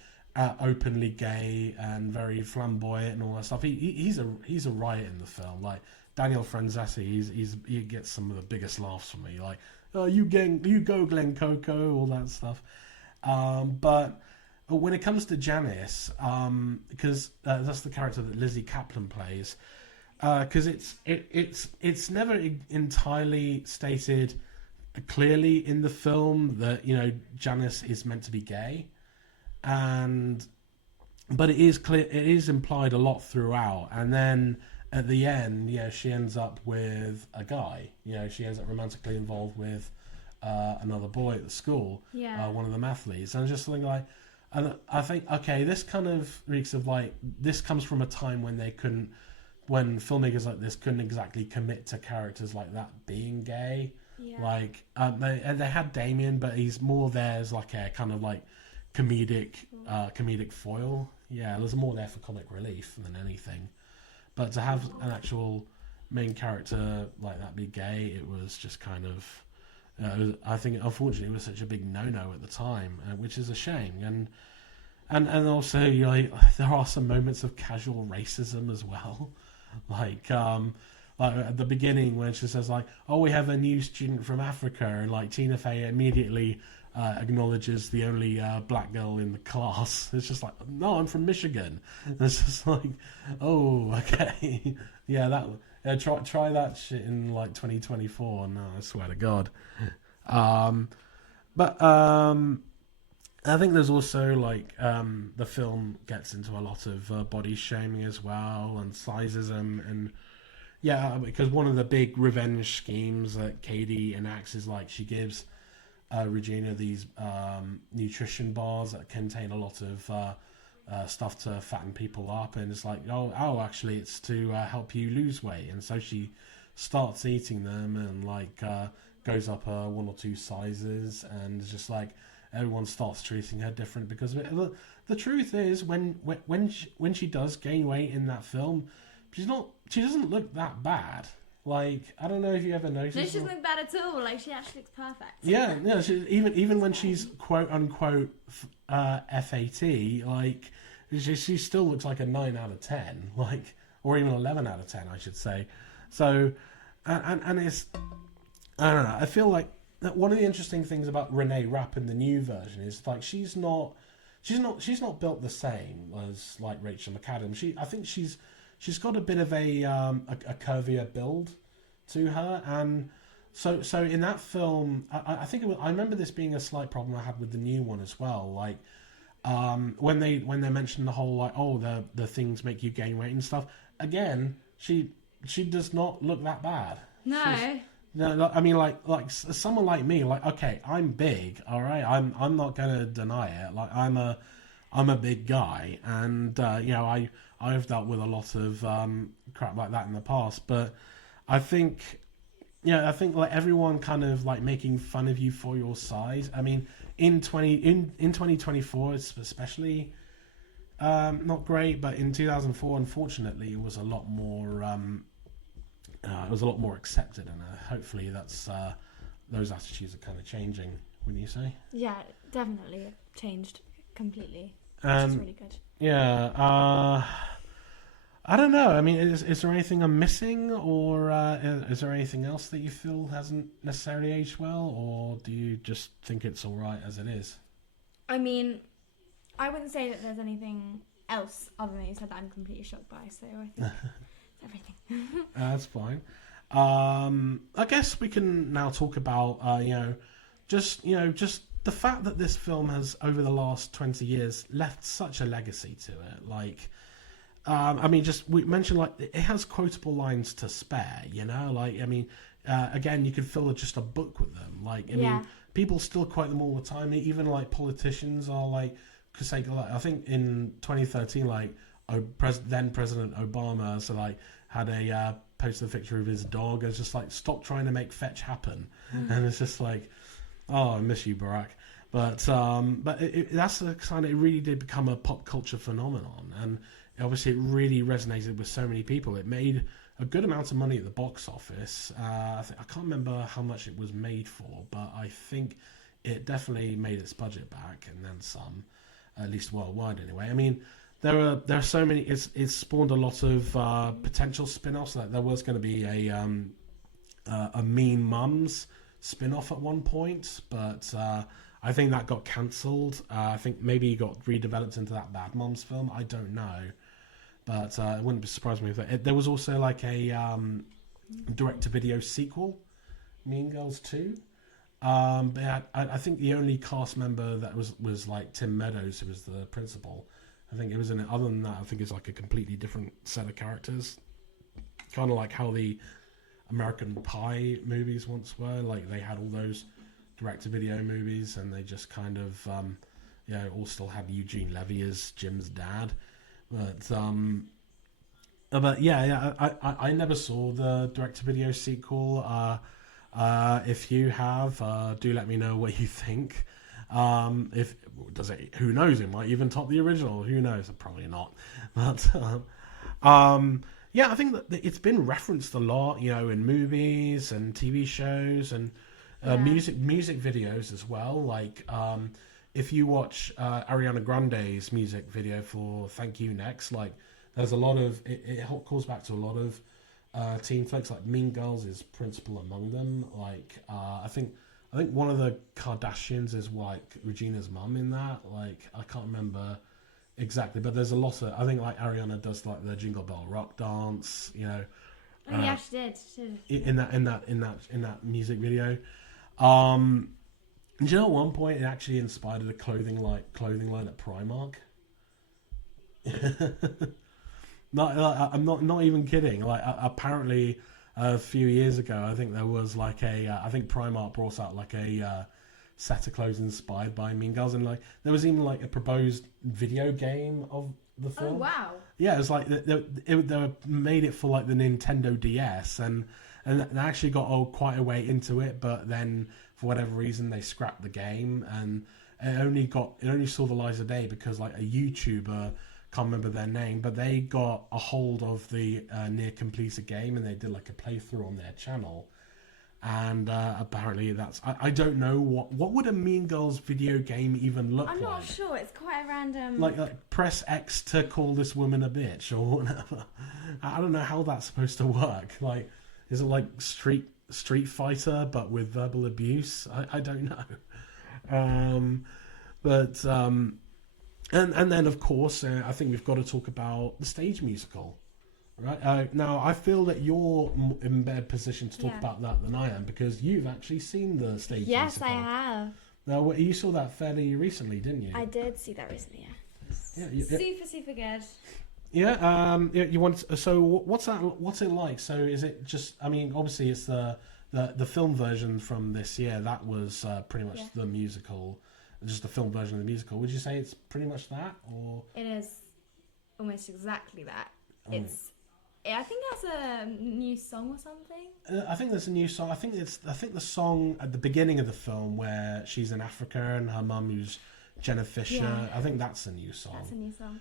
openly gay and very flamboyant and all that stuff. He's a riot in the film. Like Daniel Franzese, he gets some of the biggest laughs from me. Like, oh, you go Glen Coco, all that stuff. But when it comes to Janice, because that's the character that Lizzie Kaplan plays, because it's never entirely stated clearly in the film that, you know, Janice is meant to be gay, but it is clear, it is implied a lot throughout, and then at the end, you know, she ends up with a guy. You know, she ends up romantically involved with another boy at the school, one of the mathletes, and just something like. And I think, okay, this kind of reeks of like, this comes from a time when when filmmakers like this couldn't exactly commit to characters like that being gay. Yeah. Like, they had Damien, but he's more there as like a kind of like comedic foil. Yeah, there's more there for comic relief than anything. But to have an actual main character like that be gay, it was just kind of. I think, unfortunately, it was such a big no-no at the time, which is a shame. And also, you know, there are some moments of casual racism as well, like at the beginning when she says like, "Oh, we have a new student from Africa," and like Tina Fey immediately acknowledges the only black girl in the class. It's just like, "No, I'm from Michigan." And it's just like, "Oh, okay, yeah, that." Yeah, try that shit in like 2024. No, I swear to God. But I think there's also like the film gets into a lot of body shaming as well and sizeism, and yeah, because one of the big revenge schemes that Katie enacts is like she gives Regina these nutrition bars that contain a lot of stuff to fatten people up, and it's like, oh, actually, it's to help you lose weight, and so she starts eating them, and like goes up one or two sizes, and it's just like everyone starts treating her different because of it. The truth is, when she does gain weight in that film, she doesn't look that bad. Like, I don't know if you ever noticed. No, she doesn't look bad at all. Like, she actually looks perfect. Yeah. Even when she's quote unquote FAT, like she still looks like a 9 out of 10, like, or even 11 out of 10, I should say. So, and it's, I don't know. I feel like that one of the interesting things about Renee Rapp in the new version is like she's not built the same as like Rachel McAdams. I think she's got a bit of a curvier build to her, and so in that film, I think I remember this being a slight problem I had with the new one as well. Like when they mentioned the whole like, oh, the things make you gain weight and stuff. Again, she does not look that bad. No. No, I mean, like someone like me, like, okay, I'm big, all right. I'm not gonna deny it. Like, I'm a big guy, and you know, I've dealt with a lot of crap like that in the past. But I think like everyone kind of like making fun of you for your size. I mean, in 2024, it's especially not great. But in 2004, unfortunately, it was a lot more. It was a lot more accepted, and hopefully that's those attitudes are kind of changing. Wouldn't you say? Yeah, definitely changed completely, which is really good. Yeah, I don't know. I mean, is there anything I'm missing, or is there anything else that you feel hasn't necessarily aged well, or do you just think it's all right as it is? I mean, I wouldn't say that there's anything else other than you said that I'm completely shocked by. So I think. Everything. That's fine. I guess we can now talk about just the fact that this film has over the last 20 years left such a legacy to it. Like, I mean, just we mentioned like it has quotable lines to spare. You know, like I mean, again, you could fill just a book with them. Like, I mean, people still quote them all the time. Even like politicians are like, cause say, like, I think in 2013, like. Then President Obama had a posted a picture of his dog as just like, stop trying to make fetch happen, and it's just like, oh, I miss you, Barack. But that's the kind of, it really did become a pop culture phenomenon, and obviously it really resonated with so many people. It made a good amount of money at the box office. I can't remember how much it was made for, but I think it definitely made its budget back and then some, at least worldwide anyway. I mean. There are so many. It's spawned a lot of potential spin-offs. Like there was going to be a Mean Mums spin-off at one point, but I think that got cancelled. I think maybe it got redeveloped into that Bad Moms film. I don't know, but it wouldn't surprise me if there was also like a direct-to-video sequel, Mean Girls 2. But I think the only cast member that was like Tim Meadows, who was the principal. I think it was other than that, I think it's like a completely different set of characters. Kind of like how the American Pie movies once were. Like they had all those direct-to-video movies, and they just kind of, all still had Eugene Levy as Jim's dad. But yeah, I never saw the direct-to-video sequel. If you have, do let me know what you think. Who knows? It might even top the original. Who knows? Probably not. But I think that it's been referenced a lot, in movies and TV shows and music videos as well. Like if you watch Ariana Grande's music video for "Thank You Next," like there's a lot of it calls back to a lot of teen flicks. Like Mean Girls is principal among them. Like I think one of the Kardashians is like Regina's mum in that. Like I can't remember exactly, but there's a lot of. I think like Ariana does like the Jingle Bell Rock dance. Oh yeah, she did. In that music video. Do you know at one point it actually inspired a clothing line at Primark? I'm not even kidding. Like apparently. A few years ago, I think there was like I think Primark brought out like a set of clothes inspired by Mean Girls, and like there was even like a proposed video game of the film. Oh wow! Yeah, it was like they made it for like the Nintendo DS, and and they actually got quite a way into it, but then for whatever reason they scrapped the game, and it only saw the light of day because like a YouTuber, can't remember their name, but they got a hold of the near completed game and they did like a playthrough on their channel. And apparently that's I don't know what would a Mean Girls video game even look like. I'm not sure. It's quite a random. Like press X to call this woman a bitch or whatever. I don't know how that's supposed to work. Like, is it like Street Fighter but with verbal abuse? I don't know. And then of course I think we've got to talk about the stage musical. Right now, I feel that you're in better position to talk about that than I am because you've actually seen the stage musical. Yes, I have. Now, you saw that fairly recently, didn't you? I did see that recently. Yeah. Super good. Yeah. You want so what's that? What's it like? So is it just? I mean, obviously it's the film version from this year. That was pretty much the musical, just the film version of the musical. Would you say it's pretty much that, or it is almost exactly that? I think that's a new song or something. I think there's a new song. I think the song at the beginning of the film where she's in Africa and her mum, who's Jenna Fisher. Yeah. I think that's a new song. That's a new song.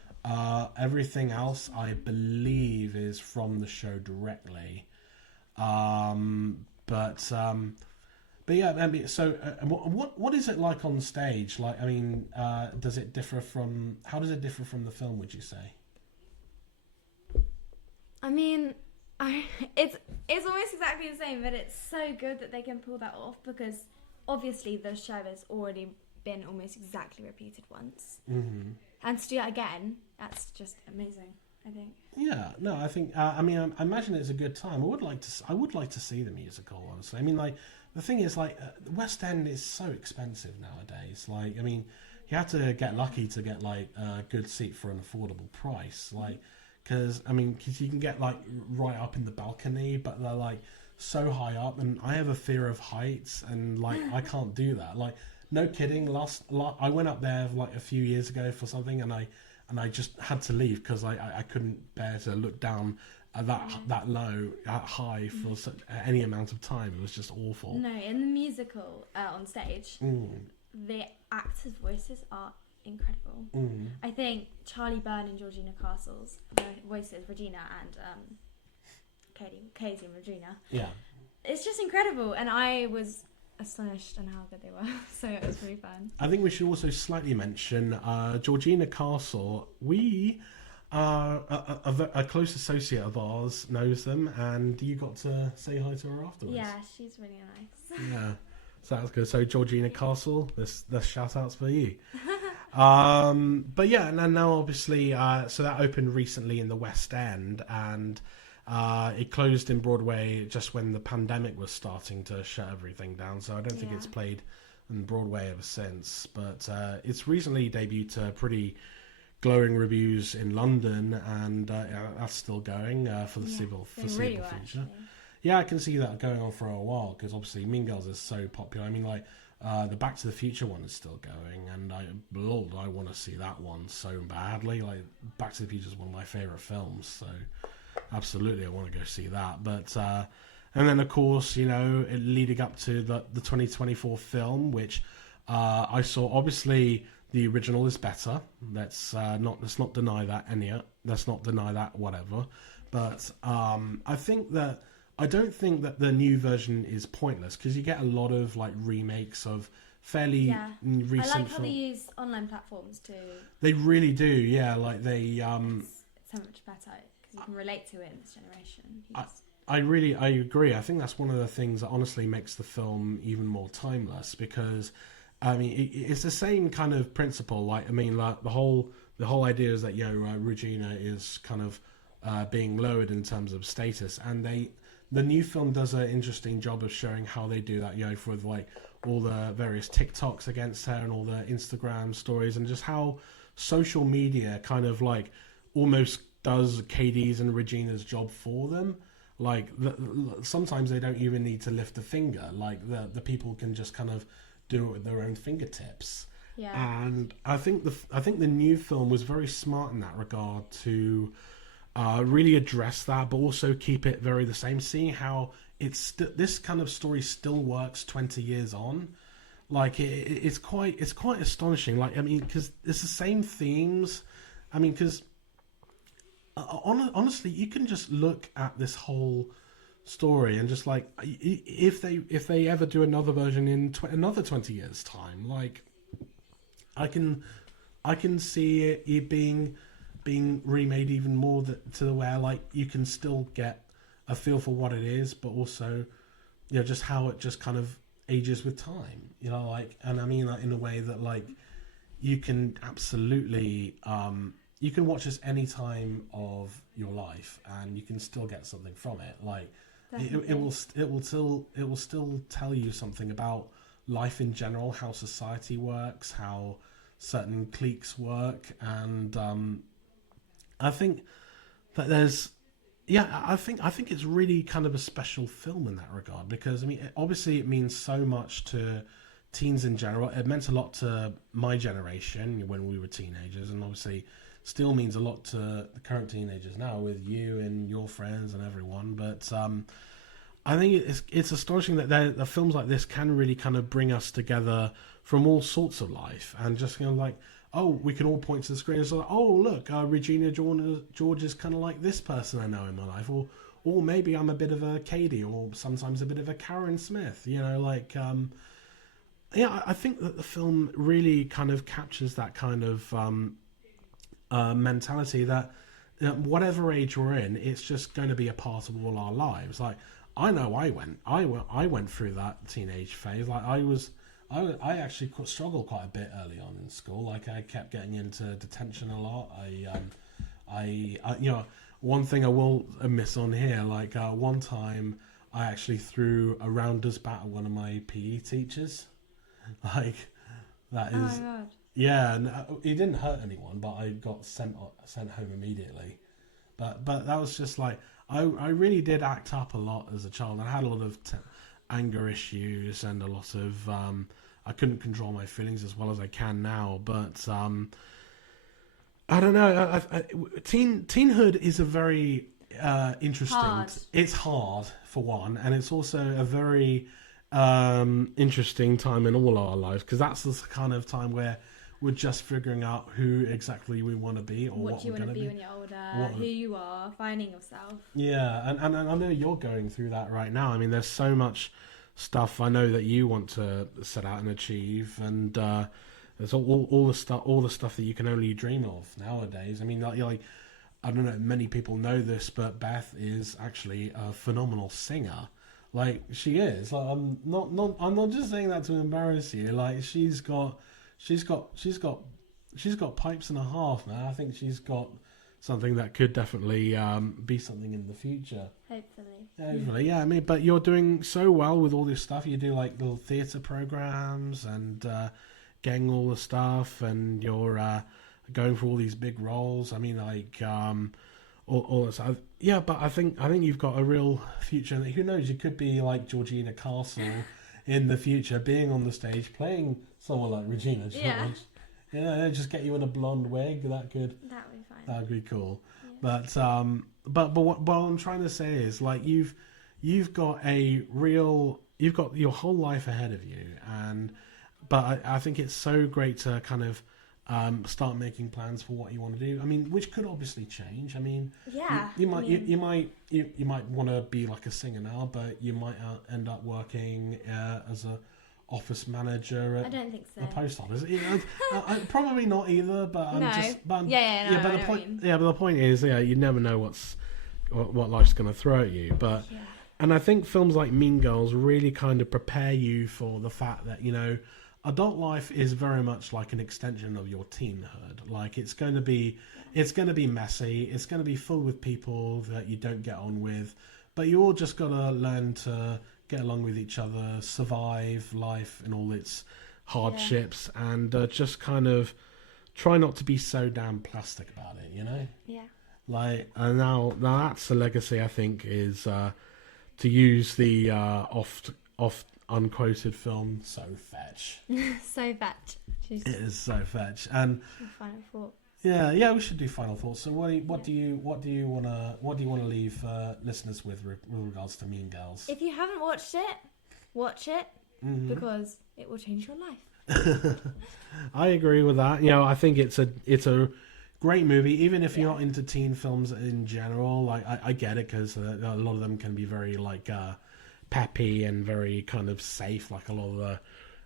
Everything else, I believe, is from the show directly. But yeah. I mean, so what is it like on stage? Like, I mean, does it differ from? How does it differ from the film? Would you say? I mean, it's almost exactly the same, but it's so good that they can pull that off because obviously the show has already been almost exactly repeated once, and to do that again, that's just amazing. I think. Yeah, no, I think. I mean, I imagine it's a good time. I would like to see the musical. Honestly, I mean, like the thing is, like the West End is so expensive nowadays. Like, I mean, you have to get lucky to get like a good seat for an affordable price. Like. Because you can get like right up in the balcony, but they're like so high up, and I have a fear of heights, and like I can't do that. Like, no kidding. I went up there like a few years ago for something, and I just had to leave because I couldn't bear to look down at that low, that high for any amount of time. It was just awful. No, in the musical on stage, the actors' voices are incredible. I think Charlie Byrne and Georgina Castle's voices, Regina and Casey and Regina. Yeah, it's just incredible, and I was astonished on how good they were. So it was really fun. I think we should also slightly mention Georgina Castle. We a close associate of ours knows them, and you got to say hi to her afterwards. Yeah, she's really nice. Yeah, so that's good. So Georgina Castle, this shout outs for you. But yeah, and now obviously, so that opened recently in the West End, and it closed in Broadway just when the pandemic was starting to shut everything down. So I don't think it's played in Broadway ever since. But it's recently debuted to pretty glowing reviews in London, and that's still going for the foreseeable future. Actually. Yeah, I can see that going on for a while because obviously Mean Girls is so popular. I mean, like. The Back to the Future one is still going, and I want to see that one so badly. Like, Back to the Future is one of my favourite films, so absolutely I want to go see that. But and then of course, leading up to the 2024 film, which I saw. Obviously, the original is better. Let's not deny that, Enya. Let's not deny that, whatever. But I don't think that the new version is pointless because you get a lot of like remakes of fairly recent. I like how they use online platforms too. They really do, yeah. Like they. It's so much better because you can relate to it in this generation. I agree. I think that's one of the things that honestly makes the film even more timeless because, I mean, it's the same kind of principle. Like, I mean, like the whole idea is that Regina is kind of being lowered in terms of status, and the new film does an interesting job of showing how they do that, with like all the various TikToks against her and all the Instagram stories, and just how social media kind of like almost does Katie's and Regina's job for them. Like sometimes they don't even need to lift a finger. Like the people can just kind of do it with their own fingertips. Yeah. And I think the new film was very smart in that regard to really address that, but also keep it very the same. Seeing how this kind of story still works 20 years on. Like it's quite astonishing. Like, I mean, because it's the same themes. I mean, because honestly, you can just look at this whole story and just like, if they ever do another version in another 20 years time, like I can see it being remade even more to where like you can still get a feel for what it is, but also, you know, just how it just kind of ages with time, you know, like, and I mean, like, in a way that like you can absolutely you can watch this any time of your life and you can still get something from it. Like it will still tell you something about life in general, how society works, how certain cliques work, and I think that I think it's really kind of a special film in that regard, because I mean, obviously it means so much to teens in general. It meant a lot to my generation when we were teenagers, and obviously still means a lot to the current teenagers now with you and your friends and everyone. But I think it's astonishing that the films like this can really kind of bring us together from all sorts of life, and just, you know, like, oh, we can all point to the screen and say, oh, look, Regina George is kind of like this person I know in my life, or maybe I'm a bit of a Katie, or sometimes a bit of a Karen Smith, you know, like, yeah, I think that the film really kind of captures that kind of mentality that, you know, whatever age we're in, it's just going to be a part of all our lives. Like, I know I went through that teenage phase. Like, I actually struggled quite a bit early on in school. Like, I kept getting into detention a lot. I you know, one thing I will miss on here, like, one time I actually threw a rounder's bat at one of my PE teachers. Like, that is, oh my God. Yeah, and he didn't hurt anyone, but I got sent home immediately. But that was just like, I really did act up a lot as a child. I had a lot of anger issues and a lot of I couldn't control my feelings as well as I can now. But I don't know. Teenhood is a very interesting. Hard. It's hard for one, and it's also a very interesting time in all our lives, because that's the kind of time where we're just figuring out who exactly we want to be, or what you want to be when you're older, who you are, finding yourself. Yeah, and I know you're going through that right now. I mean, there's so much stuff I know that you want to set out and achieve, and there's all the stuff that you can only dream of nowadays. I mean, like I don't know, many people know this, but Beth is actually a phenomenal singer. Like, she is. Like, I'm not just saying that to embarrass you. Like, she's got pipes and a half, man. I think she's got something that could definitely be something in the future. Hopefully, yeah. I mean, but you're doing so well with all this stuff. You do like little theatre programs and getting all the stuff, and you're going for all these big roles. I mean, like all this. Yeah, but I think you've got a real future. Who knows? You could be like Georgina Castle in the future, being on the stage playing someone like Regina George. Yeah. You know, just get you in a blonde wig. That would be fine. That'd be cool. Yeah. But what I'm trying to say is, like, you've got your whole life ahead of you, but I think it's so great to kind of start making plans for what you want to do. I mean, which could obviously change. I mean, yeah, you might want to be like a singer now, but you might end up working as a office manager at I don't think so. the post office. You know, probably not either. But I'm just. But the point is, you never know what life's going to throw at you. But and I think films like Mean Girls really kind of prepare you for the fact that, you know, adult life is very much like an extension of your teenhood. Like, it's going to be messy. It's going to be full with people that you don't get on with, but you all just got to learn to get along with each other, survive life and all its hardships, and just kind of try not to be so damn plastic about it, you know? Yeah. Like, now that's the legacy, I think, is to use the oft unquoted film So Fetch. So fetch. It is so fetch. And Final thought. Yeah, we should do final thoughts. So what do you wanna leave listeners with regards to Mean Girls? If you haven't watched it, watch it because it will change your life. I agree with that. I think it's a great movie, even if you're not into teen films in general. Like I get it because a lot of them can be very like peppy and very kind of safe. Like a lot of the,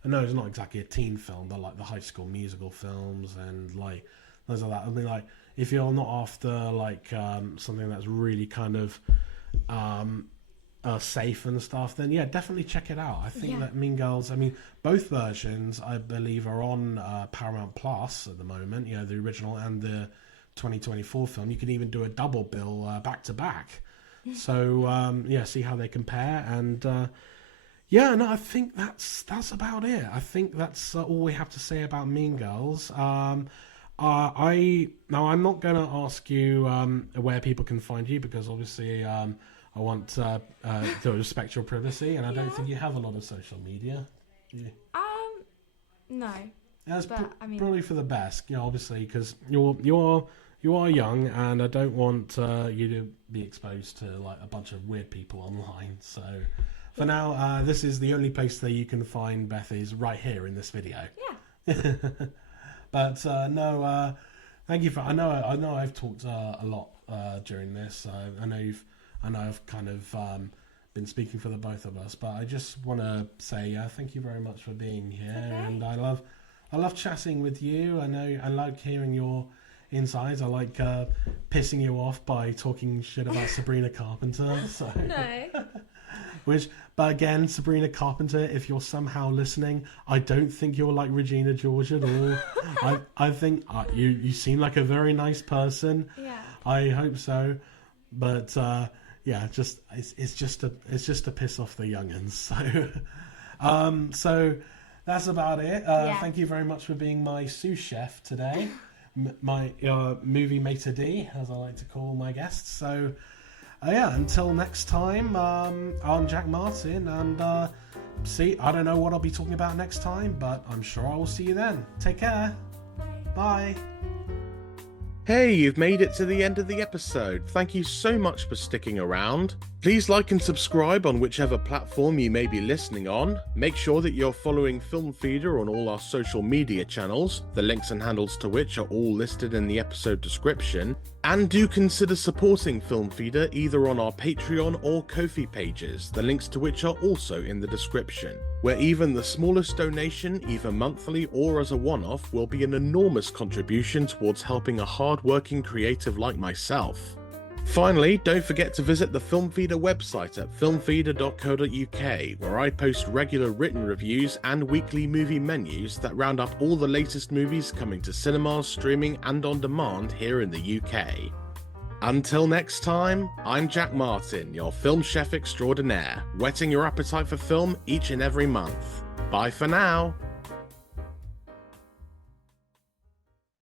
I know it's not exactly a teen film, but like the High School Musical films and like those are that. I mean, like if you're not after like something that's really kind of safe and stuff, then yeah, definitely check it out. I think that Mean Girls, I mean, both versions I believe are on Paramount Plus at the moment. The original and the 2024 film. You can even do a double bill back to back. So see how they compare. And I think that's about it. I think that's all we have to say about Mean Girls. I'm not going to ask you where people can find you because obviously I want to respect your privacy, and I don't think you have a lot of social media. Yeah. No. That's probably for the best, obviously, because you are young, and I don't want you to be exposed to like a bunch of weird people online. So for now, this is the only place that you can find Beth is right here in this video. Yeah. But thank you for. I know I've talked a lot during this. I know I've kind of been speaking for the both of us, but I just want to say thank you very much for being here, and I love chatting with you. I like hearing your insides. I like pissing you off by talking shit about Sabrina Carpenter. So. No. But again, Sabrina Carpenter, if you're somehow listening, I don't think you're like Regina George at all. I think you seem like a very nice person. Yeah. I hope so, but. It's just to piss off the youngins. So that's about it. Thank you very much for being my sous chef today, my movie maitre d', as I like to call my guests. So until next time, I'm Jack Martin, and I don't know what I'll be talking about next time, but I'm sure I will see you then. Take care. Bye. Hey, you've made it to the end of the episode. Thank you so much for sticking around. Please like and subscribe on whichever platform you may be listening on. Make sure that you're following Film Feeder on all our social media channels, the links and handles to which are all listed in the episode description. And do consider supporting Film Feeder either on our Patreon or Ko-fi pages, the links to which are also in the description, where even the smallest donation, either monthly or as a one-off, will be an enormous contribution towards helping a hard-working creative like myself. Finally, don't forget to visit the Film Feeder website at filmfeeder.co.uk, where I post regular written reviews and weekly movie menus that round up all the latest movies coming to cinemas, streaming and on demand here in the UK. Until next time, I'm Jack Martin, your film chef extraordinaire, whetting your appetite for film each and every month. Bye for now.